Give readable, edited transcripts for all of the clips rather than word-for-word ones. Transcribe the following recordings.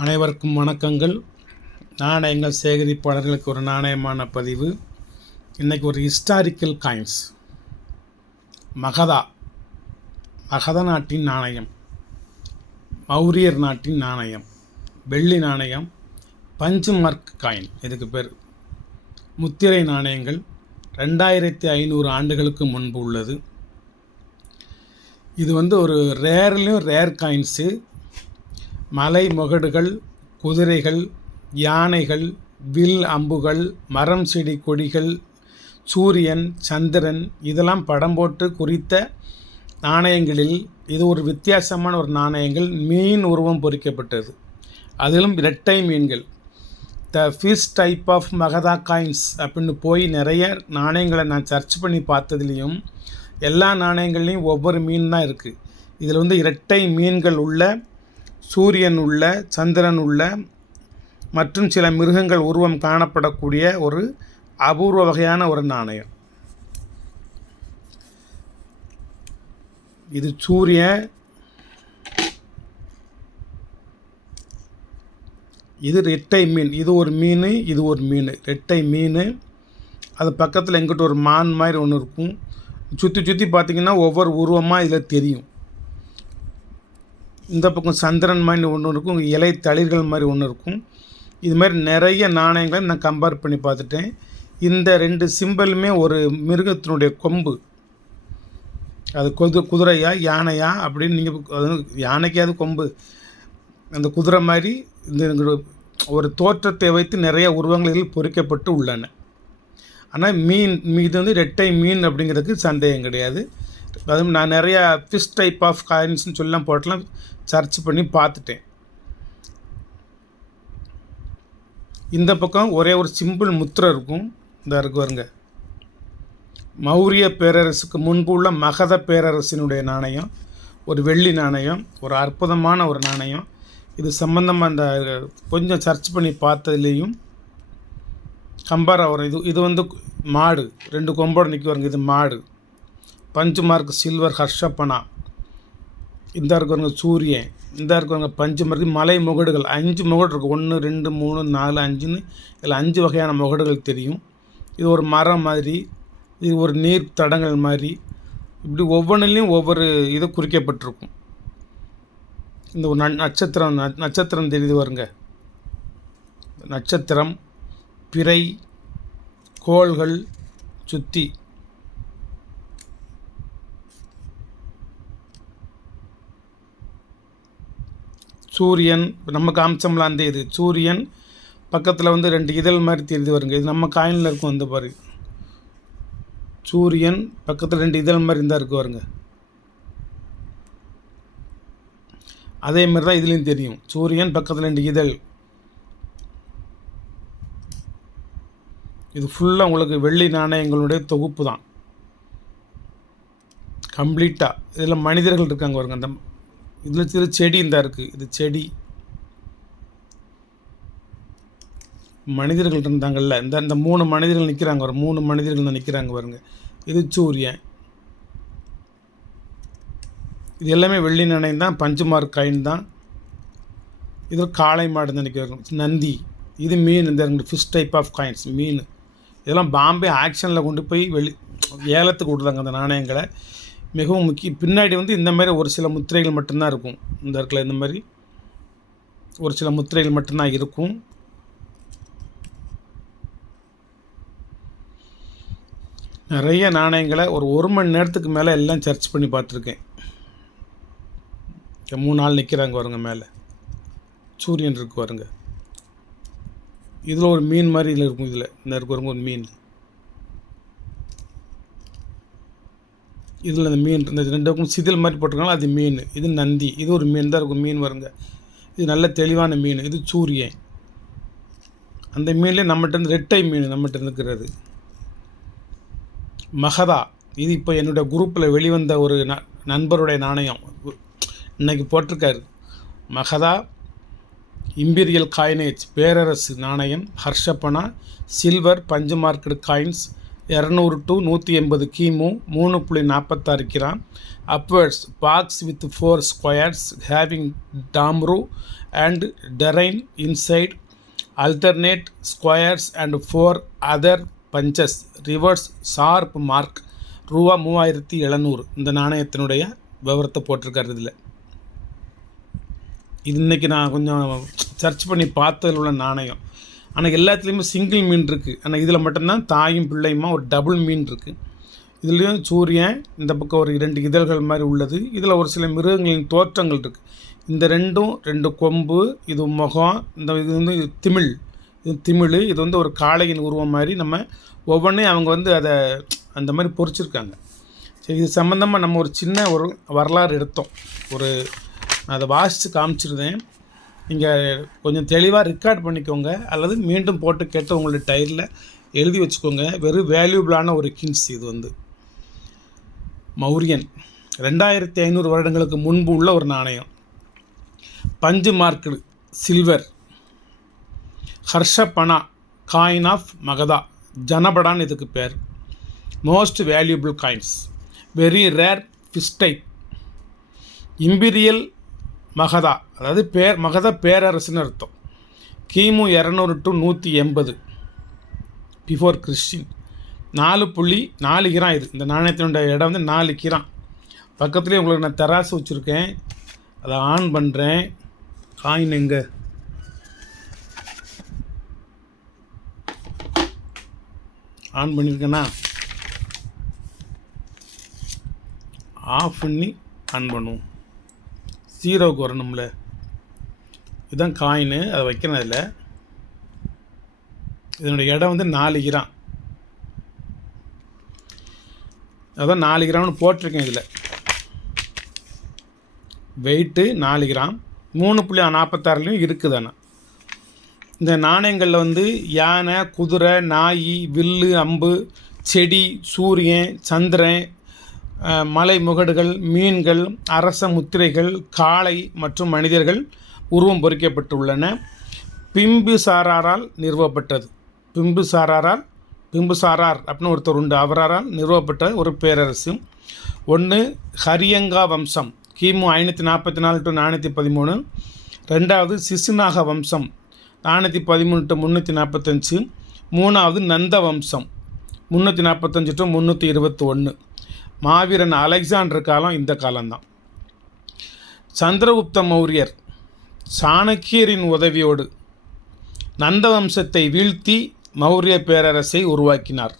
அனைவருக்கும் வணக்கங்கள். நாணயங்கள் சேகரிப்பாளர்களுக்கு ஒரு நாணயமான பதிவு. இன்றைக்கி ஒரு ஹிஸ்டாரிக்கல் காயின்ஸ். மகதா நாட்டின் நாணயம், மௌரியர் நாட்டின் நாணயம், வெள்ளி நாணயம், பஞ்சு மார்க் காயின், இதுக்கு பேர். முத்திரை நாணயங்கள் 2500 ஆண்டுகளுக்கு முன்பு உள்ளது. இது ஒரு ரேர்லேயும் ரேர் காயின்ஸு. மலை முகடுகள், குதிரைகள், யானைகள், வில் அம்புகள், மரம் செடி கொடிகள், சூரியன், சந்திரன் இதெல்லாம் படம் போட்டு குறித்த நாணயங்களில் இது ஒரு வித்தியாசமான ஒரு நாணயங்கள். மீன் உருவம் பொறிக்கப்பட்டது, அதிலும் இரட்டை மீன்கள். The fish type of Magadha coins அப்படின்னு போய் நிறைய நாணயங்களை நான் சர்ச் பண்ணி பார்த்ததுலேயும் எல்லா நாணயங்கள்லேயும் ஒவ்வொரு மீன் தான் இருக்குது. இதில் இரட்டை மீன்கள் உள்ள, சூரியன் உள்ள, சந்திரன் உள்ள மற்றும் சில மிருகங்கள் உருவம் காணப்படக்கூடிய ஒரு அபூர்வ வகையான ஒரு நாணயம். இது சூரியன், இது ரெட்டை மீன். இது ஒரு மீன், இது ஒரு மீன், ரெட்டை மீன். அது பக்கத்தில் எங்கிட்ட ஒரு மான் மாதிரி ஒன்று இருக்கும். சுற்றி பார்த்திங்கன்னா ஒவ்வொரு உருவமாக இதில் தெரியும். இந்த பக்கம் சந்திரன் மாதிரி ஒன்று இருக்கும், இலை தளிர்கள் மாதிரி ஒன்று இருக்கும். இது மாதிரி நிறைய நாணயங்களை நான் கம்பேர் பண்ணி பார்த்துட்டேன். இந்த ரெண்டு சிம்பிளுமே ஒரு மிருகத்தினுடைய கொம்பு. அது குதிரையா யானையா அப்படின்னு நீங்கள், யானைக்காவது கொம்பு, அந்த குதிரை மாதிரி இந்த ஒரு தோற்றத்தை வைத்து நிறைய உருவங்களில் பொறிக்கப்பட்டு உள்ளன. ஆனால் இது ரெட்டை மீன் அப்படிங்கிறதுக்கு சந்தேகம் கிடையாது. அதுவும் நான் நிறையா ஃபிஷ் டைப் ஆஃப் காயின்ஸ்னு சொல்லலாம் போட்டெல்லாம் சர்ச் பண்ணி பார்த்துட்டேன். இந்த பக்கம் ஒரே ஒரு சிம்பிள் முத்திரை இருக்கும். இந்த வருங்க, மௌரிய பேரரசுக்கு முன்பு உள்ள மகத பேரரசினுடைய நாணயம், ஒரு வெள்ளி நாணயம், ஒரு அற்புதமான ஒரு நாணயம். இது சம்பந்தமாக அந்த கொஞ்சம் சர்ச் பண்ணி பார்த்ததுலேயும் கம்பேர் ஆகும். இது மாடு, 2 கொம்போடு நிற்குவாருங்க. இது மாடு. பஞ்சு மார்க் சில்வர் ஹர்ஷப்பனா. இந்த இருக்கிறவங்க சூரியன், இந்த இருக்கிறவங்க பஞ்சு மார்க் மலை முகடுகள். 5 முகடு இருக்குது. 1 2 3 4 5ன்னு இதில் 5 வகையான முகடுகள் தெரியும். இது ஒரு மரம் மாதிரி, இது ஒரு நீர் தடங்கள் மாதிரி, இப்படி ஒவ்வொன்றிலையும் ஒவ்வொரு இது குறிக்கப்பட்டிருக்கும். இந்த ஒரு நட்சத்திரம் தெரியுது வருங்க. நட்சத்திரம், பிறை, கோள்கள் சுற்றி சூரியன் நம்ம காமிச்சோம்ல அந்த இது சூரியன் பக்கத்தில் 2 இதழ் மாதிரி தெரியுது வருங்க. இது நம்ம காயினில் இருக்கும். அந்த பாரு, சூரியன் பக்கத்தில் 2 இதழ் மாதிரி இருந்தால் இருக்கு வருங்க. அதே மாதிரி தான் இதுலேயும் தெரியும். சூரியன் பக்கத்தில் 2 இதழ். இது ஃபுல்லாக உங்களுக்கு வெள்ளி நாணயங்களுடைய தொகுப்பு தான் கம்ப்ளீட்டாக. இதில் மனிதர்கள் இருக்காங்க வருங்க. அந்த இதில் செடி இந்த இருக்குது. இது செடி, மனிதர்கள் இருந்தாங்கல்ல. இந்த 3 மனிதர்கள் நிற்கிறாங்க. ஒரு 3 மனிதர்கள் தான் நிற்கிறாங்க பாருங்க. இது சூரியன். இது எல்லாமே வெள்ளி நாணயம் தான், பஞ்சு மார்க் காயின் தான். இது காளை மாடு தான் நிற்கிறாங்க. நந்தி, இது மீன். இந்த ஃபிஷ் டைப் ஆஃப் காயின்ஸ் மீன். இதெல்லாம் பாம்பே ஆக்ஷனில் கொண்டு போய் ஏலத்துக்கு விடுறாங்க அந்த நாணயங்களை. மிகவும் முக்கியம். பின்னாடி இந்த மாதிரி ஒரு சில முத்திரைகள் மட்டும்தான் இருக்கும். இந்த இடத்துல இந்த மாதிரி ஒரு சில முத்திரைகள் மட்டும்தான் இருக்கும். நிறைய நாணயங்களை ஒரு மணி நேரத்துக்கு மேலே எல்லாம் சர்ச் பண்ணி பார்த்துருக்கேன். 3 ஆள் நிற்கிறாங்க வருங்க. மேலே சூரியன் இருக்கு வருங்க. இதில் ஒரு மீன் மாதிரி இதில் இருக்கும். இதில் இந்த இருக்கு ஒரு மீன். இதில் அந்த மீன் இந்த 2க்கும் சிதில் மாதிரி போட்டிருக்காங்க. அது மீன். இது நந்தி. இது ஒரு மீன் தான் இருக்கும். மீன் வருங்க. இது நல்ல தெளிவான மீன். இது சூரியன். அந்த மீன்லேயே நம்மகிட்ட ரெட்டை மீன் நம்மகிட்ட இருக்கிறது. மகதா, இது இப்போ என்னுடைய குரூப்பில் வெளிவந்த ஒரு நண்பருடைய நாணயம் இன்றைக்கி போட்டிருக்காரு. மகதா இம்பீரியல் காயினேஜ், பேரரசு நாணயம், ஹர்ஷப்பனா, சில்வர், பஞ்சு மார்க்கெட் காயின்ஸ், 200 to 180 கிமு, 3.46 gram, upwards box with 4 squares having damru and terrain inside, alternate squares and 4 other punches, reverse sharp mark. ரூபா 3700. இந்த நாணயத்தினுடைய விவரத்தை போட்டிருக்காரு இதில். இது இன்றைக்கி நான் கொஞ்சம் சர்ச் பண்ணி பார்த்ததில் உள்ள நாணயம். ஆனால் எல்லாத்துலேயுமே சிங்கிள் மீன் இருக்குது. ஆனால் இதில் மட்டும்தான் தாயும் பிள்ளையுமா ஒரு டபுள் மீன் இருக்குது. இதுலேயும் சூரியன், இந்த பக்கம் ஒரு 2 இதழ்கள் மாதிரி உள்ளது. இதில் ஒரு சில மிருகங்களின் தோற்றங்கள் இருக்குது. இந்த 2 கொம்பு, இது முகம், இது வந்து திமிழ், இது திமிழ், இது வந்து ஒரு காளையின் உருவம் மாதிரி நம்ம ஒவ்வொன்றையும் அவங்க அதை அந்த மாதிரி பொறிச்சிருக்காங்க. சரி, இது சம்மந்தமாக நம்ம ஒரு சின்ன ஒரு வரலாறு எடுத்தோம். அதை வாசித்து காமிச்சிருந்தேன். நீங்கள் கொஞ்சம் தெளிவாக ரெக்கார்ட் பண்ணிக்கோங்க, அல்லது மீண்டும் போட்டு கேட்டு உங்களுடைய டைரில் எழுதி வச்சுக்கோங்க. வெறும் வேல்யூபிளான ஒரு கிங்ஸ். இது மௌரியன் 2500 வருடங்களுக்கு முன்பு உள்ள ஒரு நாணயம். Punch mark silver. Karshapana coin of Magadha, ஜனபடான் இதுக்கு பேர். Most valuable coins. Very rare fish type. Imperial Magadha, அதாவது மகத பேரரசுன்னு அர்த்தம். கிமு 200 to 180 பிஃபோர் கிறிஸ்டின். 4.4 கிராம். இது இந்த நாணயத்தினுடைய இடம் 4 கிராம். பக்கத்துலேயே உங்களுக்கு நான் தராசு வச்சுருக்கேன், அதை ஆன் பண்ணுறேன். காயின் எங்கே? ஆன் பண்ணியிருக்கேன்னா ஆஃப் பண்ணி ஆன் பண்ணுவோம். 0க்கு வரணும்ல. இதுதான் காயின், அதை வைக்கிறேன். அதில் இதனுடைய இடம் 4 கிராம். அதான் 4 கிராம்னு போட்டிருக்கேன். இதில் வெயிட்டு 4 கிராம். 3.46லையும் இருக்குது. ஆனால் இந்த நாணயங்களில் யானை, குதிரை, நாய், வில்லு, அம்பு, செடி, சூரியன், சந்திரன், மலை முகடுகள், மீன்கள், அரச முத்திரைகள், காளை மற்றும் மனிதர்கள் உருவம் பொறிக்கப்பட்டுள்ளன. பிம்புசாராரால் நிறுவப்பட்டது. பிம்புசாரார் அப்படின்னு ஒருத்தர் உண்டு. அவரால் நிறுவப்பட்ட ஒரு பேரரசு. 1 ஹரியங்கா வம்சம், கிமு 544 to 413. 2வது சிசுநாக வம்சம், 413 to 345. 3வது நந்த வம்சம், 345 to 321. மாவீரன் அலெக்சாண்டர் காலம் இந்த காலம்தான். சந்திரகுப்த மௌரியர் சாணக்கியரின் உதவியோடு நந்த வம்சத்தை வீழ்த்தி மௌரிய பேரரசை உருவாக்கினார்.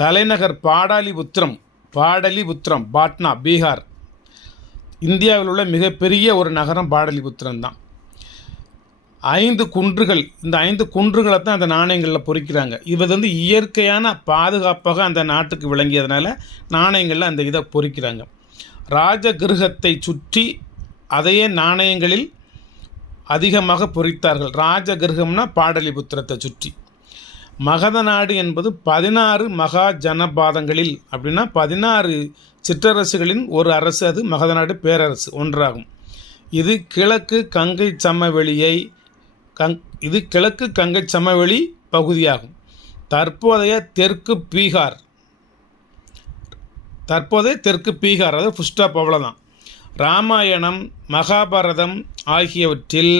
தலைநகர் பாடலிபுத்திரம், பாட்னா, பீகார். இந்தியாவில் உள்ள மிகப்பெரிய ஒரு நகரம் பாடலிபுத்திரம் தான். 5 குன்றுகள். இந்த 5 குன்றுகளை தான் அந்த நாணயங்களில் பொறிக்கிறாங்க. இது இயற்கையான பாதுகாப்பாக அந்த நாட்டுக்கு விளங்கியதுனால நாணயங்களில் அந்த இதை பொறிக்கிறாங்க. ராஜகிருகத்தை சுற்றி அதையே நாணயங்களில் அதிகமாக பொறித்தார்கள். ராஜகிருகம்னா பாடலிபுத்திரத்தை சுற்றி. மகத நாடு என்பது 16 மகா ஜனபாதங்களில், அப்படின்னா 16 சிற்றரசுகளின் ஒரு அரசு. அது மகத நாடு பேரரசு ஒன்றாகும். இது கிழக்கு கங்கை சமவெளி பகுதியாகும். தற்போதைய தெற்கு பீகார், அதாவது ஃபுஸ்டாப், அவ்வளோதான். ராமாயணம், மகாபாரதம் ஆகியவற்றில்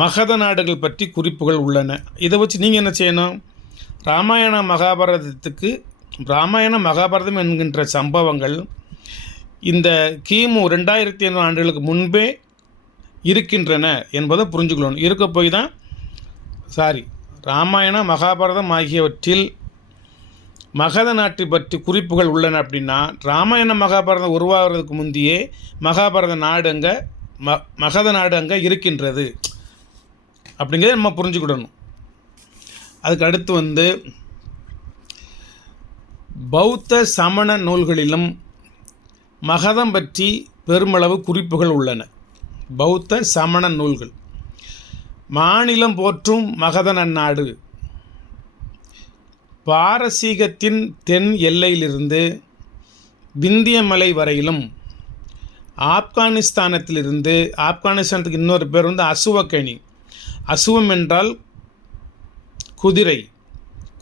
மகத நாடுகள் பற்றி குறிப்புகள் உள்ளன. இதை வச்சு நீங்கள் என்ன செய்யணும்? ராமாயண மகாபாரதம் என்கின்ற சம்பவங்கள் இந்த கிமு 2500 ஆண்டுகளுக்கு முன்பே இருக்கின்றன என்பதை புரிஞ்சுக்கணும். இருக்க போய் தான் ராமாயண மகாபாரதம் ஆகியவற்றில் மகத நாட்டை பற்றி குறிப்புகள் உள்ளன. அப்படின்னா ராமாயண மகாபாரதம் உருவாகிறதுக்கு முந்தையே மகத நாடு அங்கே இருக்கின்றது அப்படிங்கிறத நம்ம புரிஞ்சுக்கிடணும். அதுக்கு அடுத்து பௌத்த சமண நூல்களிலும் மகதம் பற்றி பெருமளவு குறிப்புகள் உள்ளன. பௌத்த சமண நூல்கள். மாநிலம் போற்றும் மகத நன்னாடு பாரசீகத்தின் தென் எல்லையிலிருந்து விந்திய மலை வரையிலும், ஆப்கானிஸ்தானத்துக்கு இன்னொரு பேர் அசுவக்கணி. அசுவம் என்றால்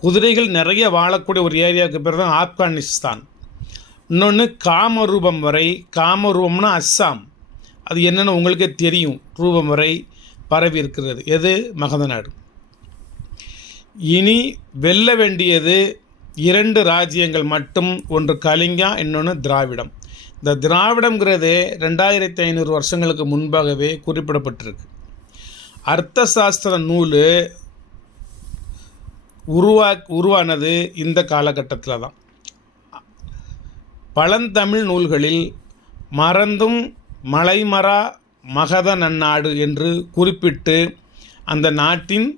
குதிரைகள் நிறைய வாழக்கூடிய ஒரு ஏரியாவுக்கு பேர் தான் ஆப்கானிஸ்தான். இன்னொன்று காமரூபம் வரை. காமரூபம்னா அஸ்ஸாம். அது என்னென்னு உங்களுக்கே தெரியும். ரூபம் வரை பரவி இருக்கிறது. எது? மகத நாடு. இனி வெல்ல வேண்டியது 2 ராஜ்யங்கள் மட்டும். ஒன்று கலிங்கா, இன்னொன்று திராவிடம். இந்த திராவிடம்ங்கிறது 2500 வருஷங்களுக்கு முன்பாகவே குறிப்பிடப்பட்டிருக்கு. அர்த்த சாஸ்திர நூல் உருவானது இந்த காலகட்டத்தில் தான். பழந்தமிழ் நூல்களில் மறந்தும் மலைமறா மகத நன்னாடு என்று குறிப்பிட்டு அந்த நாட்டின்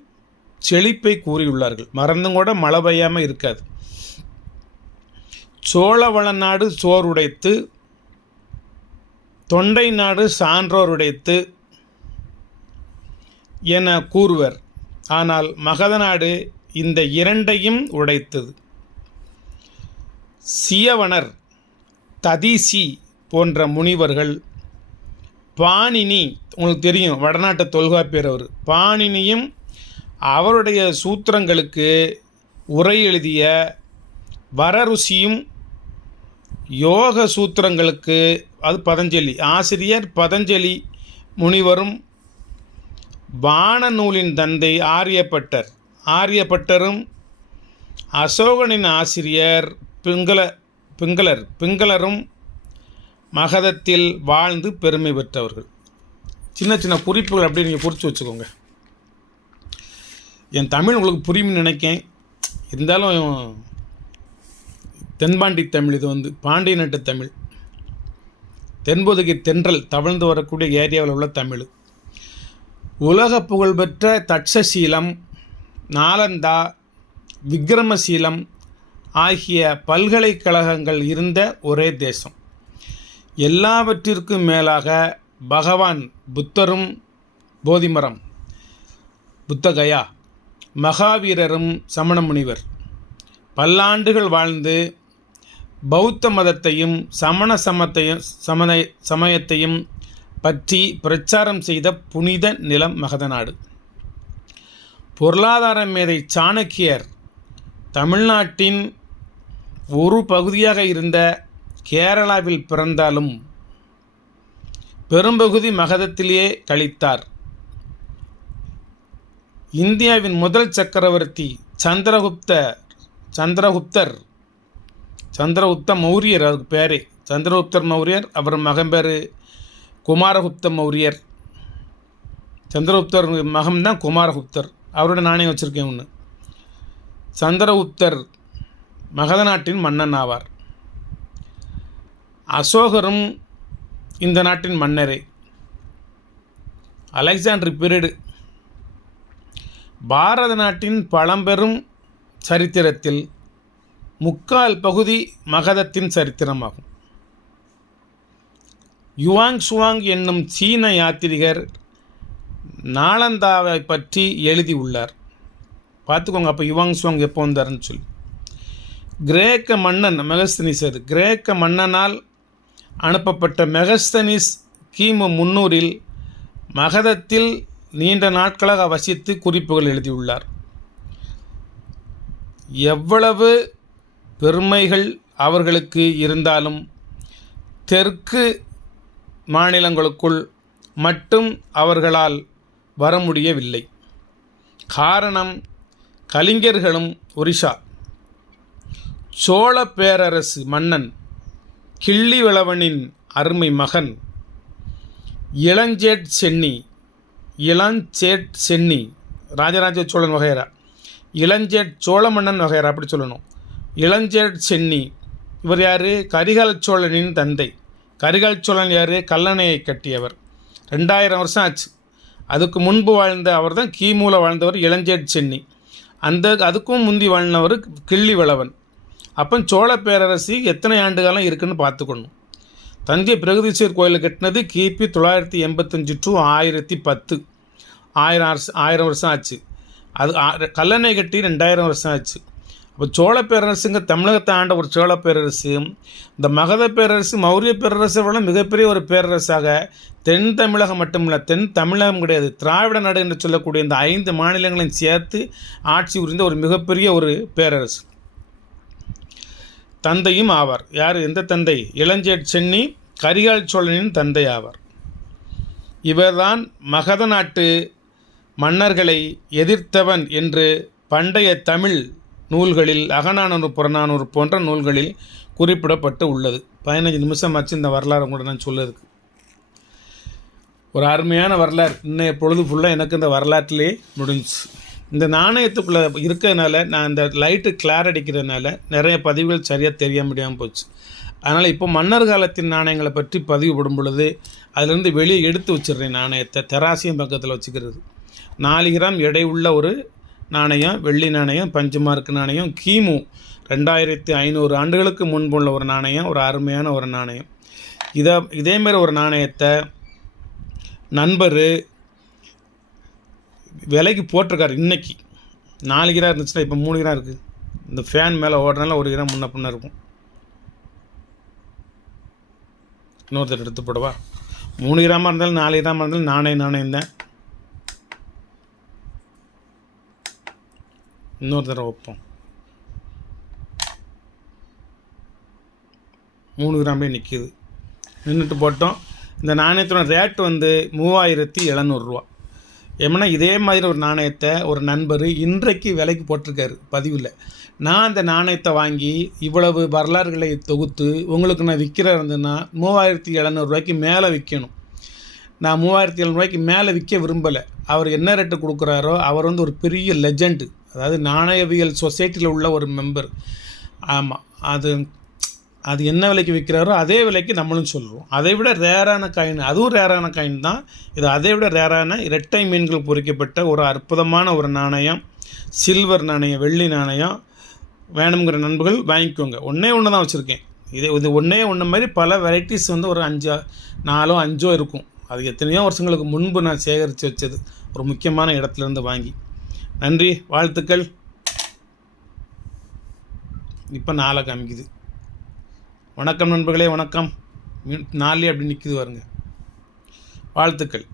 செழிப்பை கூறியுள்ளார்கள். மறந்தும் கூட மழை பெய்யாமல் இருக்காது. சோழவள நாடு சோறுடைத்து, தொண்டை நாடு சான்றோருடைத்து என கூறுவர். ஆனால் மகத நாடு இந்த 2ஐயும் உடைத்தது. சியவனர், ததீசி போன்ற முனிவர்கள், பாணினி, உங்களுக்கு தெரியும் வடநாட்டு தொல்காப்பியர் அவர், பாணினியும் அவருடைய சூத்திரங்களுக்கு உரை எழுதிய வரருசியும், யோக சூத்திரங்களுக்கு அது பதஞ்சலி, ஆசிரியர் பதஞ்சலி முனிவரும், வான நூலின் தந்தை ஆரியப்பட்டரும், அசோகனின் ஆசிரியர் பிங்களரும் மகதத்தில் வாழ்ந்து பெருமை பெற்றவர்கள். சின்ன சின்ன குறிப்புகள் அப்படி நீங்கள் குறித்து வச்சுக்கோங்க. என் தமிழ் உங்களுக்கு புரியும்னு நினைக்கேன். இருந்தாலும் தென்பாண்டி தமிழ், இது பாண்டிய நாட்டு தமிழ், தென்பொதுகை தென்றல் தவழ்ந்து வரக்கூடிய ஏரியாவில் உள்ள தமிழ். உலக புகழ்பெற்ற தட்சசீலம், நாலந்தா, விக்ரமசீலம் ஆகிய பல்கலைக்கழகங்கள் இருந்த ஒரே தேசம். எல்லாவற்றிற்கும் மேலாக பகவான் புத்தரும், போதிமரம், புத்தகயா, மகாவீரரும், சமண முனிவர் பல்லாண்டுகள் வாழ்ந்து பௌத்த மதத்தையும் சமயத்தையும் பற்றி பிரச்சாரம் செய்த புனித நிலம் மகத நாடு. பொருளாதார மேதை சாணக்கியர் தமிழ்நாட்டின் ஒரு பகுதியாக இருந்த கேரளாவில் பிறந்தாலும் பெரும்பகுதி மகதத்திலேயே கழித்தார். இந்தியாவின் முதல் சக்கரவர்த்தி சந்திரகுப்த மௌரியர், அதுக்கு பேரே சந்திரகுப்தர் மௌரியர். அவர் மகன் பேர் குமாரகுப்த மௌரியர். சந்திரகுப்தர் மகன்தான் குமாரகுப்தர். அவரோட நாணயம் வச்சுருக்கேன் ஒன்று. சந்திரகுப்தர் மகத நாட்டின் மன்னன் ஆவார். அசோகரும் இந்த நாட்டின் மன்னரே. அலெக்சாண்டர் பீரியடு பாரத நாட்டின் பழம்பெரும் சரித்திரத்தில் 3/4 பகுதி மகதத்தின் சரித்திரமாகும். யுவாங் சுவாங் என்னும் சீன யாத்திரிகர் நாலந்தாவை பற்றி எழுதியுள்ளார். பார்த்துக்கோங்க அப்போ யுவாங் சுவாங் எப்போ வந்தாருன்னு சொல்லி. கிரேக்க மன்னன் மெகஸ்தனிஸ், அது கிரேக்க மன்னனால் அனுப்பப்பட்ட மெகஸ்தனிஸ் கிமு 300 மகதத்தில் நீண்ட நாட்களாக வசித்து குறிப்புகள் எழுதியுள்ளார். எவ்வளவு பெருமைகள் அவர்களுக்கு இருந்தாலும் தெற்கு மாநிலங்களுக்குள் மட்டும் அவர்களால் வர முடியவில்லை. காரணம், கலிங்கர்களும் ஒரிஷா சோழ பேரரசு மன்னன் கிள்ளிவளவனின் அருமை மகன் இளஞ்சேட் சென்னி ராஜராஜ சோழன் வகைரா, இளஞ்சேட் சோழ மன்னன் வகைரா அப்படி சொல்லணும். இளஞ்சேட் சென்னி இவர் யார்? கரிகால சோழனின் தந்தை. கரிகால சோழன் யார்? கல்லணையை கட்டியவர். 2000 வருஷம் ஆச்சு. அதுக்கு முன்பு வாழ்ந்த அவர் தான் கிமுல வாழ்ந்தவர் இளஞ்சேட் சென்னி. அதுக்கும் முந்தி வாழ்ந்தவர் கிள்ளிவளவன். அப்போ சோழ பேரரசு எத்தனை ஆண்டு காலம் இருக்குன்னு பார்த்துக்கணும். தஞ்சை பிரகதீஸ்வரர் கோயில் கட்டினது கிபி 985 to 1010, 1000 வருஷம் ஆச்சு. அது கல்லணை கட்டி 2000 வருஷம் ஆச்சு. அப்போ சோழ பேரரசுங்க தமிழகத்தை ஆண்ட ஒரு சோழ பேரரசு. இந்த மகத பேரரசு மௌரிய பேரரசை விட மிகப்பெரிய ஒரு பேரரசாக தென் தமிழகம் மட்டுமில்லை, தென் தமிழகம் கிடையாது, திராவிட நாடு என்று சொல்லக்கூடிய இந்த 5 மாநிலங்களையும் சேர்த்து ஆட்சி புரிந்த ஒரு மிகப்பெரிய ஒரு பேரரசு. தந்தையும் ஆவார். யார்? எந்த தந்தை? இளஞ்சேட் சென்னி கரிகால் சோழனின் தந்தை ஆவார். இவர்தான் மகத நாட்டு மன்னர்களை எதிர்த்தவன் என்று பண்டைய தமிழ் நூல்களில் அகநானூறு புறநானூறு போன்ற நூல்களில் குறிப்பிடப்பட்டு உள்ளது. 15 நிமிஷம் ஆச்சு இந்த வரலாறு கூட நான் சொல்லதுக்கு. ஒரு அருமையான வரலாறு. இன்னைய பொழுது ஃபுல்லாக எனக்கு இந்த வரலாற்றிலே முடிஞ்சு. இந்த நாணயத்துக்குள்ளே இருக்கிறதுனால நான் இந்த லைட்டு கிளார் அடிக்கிறதுனால நிறைய பதிவுகள் சரியாக தெரிய முடியாமல் போச்சு. அதனால் இப்போ மன்னர் காலத்தின் நாணயங்களை பற்றி பதிவு போடும் பொழுது அதிலிருந்து வெளியே எடுத்து வச்சிடுறேன். நாணயத்தை தெராசியம் பக்கத்தில் வச்சுக்கிறது. 4 கிராம் எடை உள்ள ஒரு நாணயம், வெள்ளி நாணயம், பஞ்சுமார்க்கு நாணயம், கிமு 2500 ஆண்டுகளுக்கு முன்பு உள்ள ஒரு நாணயம், ஒரு அருமையான ஒரு நாணயம். இதேமாரி ஒரு நாணயத்தை நண்பர் விலைக்கு போட்டிருக்காரு. இன்றைக்கி 4 கிராம் இருந்துச்சுன்னா இப்போ 3 கிராம் இருக்குது. இந்த ஃபேன் மேலே ஓடுறதுனால 1 கிராம் முன்ன பின்ன இருக்கும். இன்னொருத்தர் எடுத்து போடவா? 3 கிராமாக இருந்தாலும் 4 கிராமாக இருந்தாலும் நாணயம் தான். இன்னொரு தடவை வைப்போம். 3 கிராம்லேயே நிற்கிது. நின்றுட்டு போட்டோம். இந்த நாணயத்தோட ரேட்டு வந்து 3700 ரூபா. ஏன்னா இதே மாதிரி ஒரு நாணயத்தை ஒரு நண்பர் இன்றைக்கு விலைக்கு போட்டிருக்காரு பதிவில். நான் அந்த நாணயத்தை வாங்கி இவ்வளவு வரலாறுகளை தொகுத்து உங்களுக்கு நான் விற்கிற இருந்ததுன்னா 3700 ரூபாய்க்கு மேலே விற்கணும். நான் 3700 ரூபாய்க்கு மேலே விற்க விரும்பலை. அவர் என்ன ரேட்டு கொடுக்குறாரோ அவர் வந்து ஒரு பெரிய லெஜண்டு, அதாவது நாணயவியல் சொசைட்டியில் உள்ள ஒரு மெம்பர். ஆமாம், அது என்ன விலைக்கு விற்கிறாரோ அதே விலைக்கு நம்மளும் சொல்கிறோம். அதை விட ரேரான காயின், அதுவும் ரேரான காயின் தான் இது. அதை விட ரேரான இரட்டை மீன்கள் பொறிக்கப்பட்ட ஒரு அற்புதமான ஒரு நாணயம், சில்வர் நாணயம், வெள்ளி நாணயம். வேணுங்கிற நண்பர்கள் வாங்கிக்கோங்க. ஒன்று தான் வச்சுருக்கேன். இது ஒன்று மாதிரி பல வெரைட்டிஸ் வந்து ஒரு 4 5 இருக்கும். அது எத்தனையோ வருஷங்களுக்கு முன்பு நான் சேகரித்து வச்சது, ஒரு முக்கியமான இடத்துலேருந்து வாங்கி. நன்றி, வாழ்த்துக்கள். இப்போ 4 காமிக்குது. வணக்கம் நண்பர்களே, வணக்கம். 4 அப்படி நிற்குது பாருங்க. வாழ்த்துக்கள்.